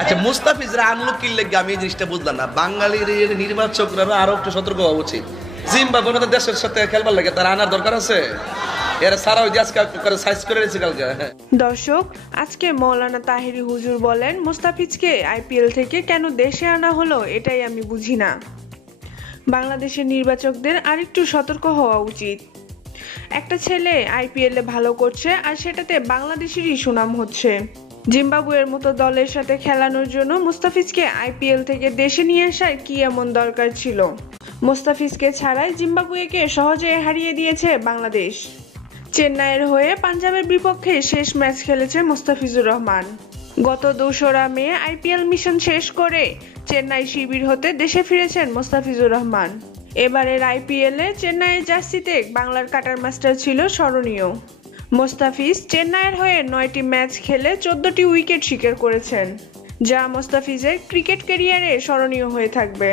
আচ্ছা, মুস্তাফিজরা আনলো কি লেগে আমি এই জিনিসটা বুঝলাম না। বাঙালির নির্বাচকরা আরো একটু সতর্ক হওয়া উচিত। জিম্বাবুয়ে তো দেশের সাথে খেলবার লাগে, তার আনার দরকার আছে। এরা সারা ওই আজকে করে সাইজ করে রেখেছে কালকে। দর্শক, আজকে মৌলানা তাহেরি হুজুর বলেন, মুস্তাফিজকে আইপিএল থেকে কেন দেশে আনা হলো এটাই আমি বুঝি না। বাংলাদেশের নির্বাচকদের আরেকটু সতর্ক হওয়া উচিত। একটা ছেলে আইপিএলে ভালো করছে আর সেটাতে বাংলাদেশেরই সুনাম হচ্ছে। জিম্বাবুয়ের মতো দলের সাথে খেলানোর জন্য মুস্তাফিজকে আইপিএল থেকে দেশে নিয়ে আসার কি এমন দরকার ছিল? মুস্তাফিজকে ছাড়াই জিম্বাবুয়েকে সহজে হারিয়ে দিয়েছে বাংলাদেশ। চেন্নাইয়ের হয়ে পাঞ্জাবের বিপক্ষে শেষ ম্যাচ খেলেছে মুস্তাফিজুর রহমান। গত 2রা মে আইপিএল মিশন শেষ করে চেন্নাই শিবির হতে দেশে ফিরেছেন মুস্তাফিজুর রহমান। এবারের আইপিএলে চেন্নাইয়ের জার্সিতে বাংলার কাটার মাস্টার ছিল স্মরণীয়। মুস্তাফিজ চেন্নাইয়ের হয়ে 9টি ম্যাচ খেলে 14টি উইকেট শিকার করেছেন, যা মুস্তাফিজের ক্রিকেট ক্যারিয়ারে স্মরণীয় হয়ে থাকবে।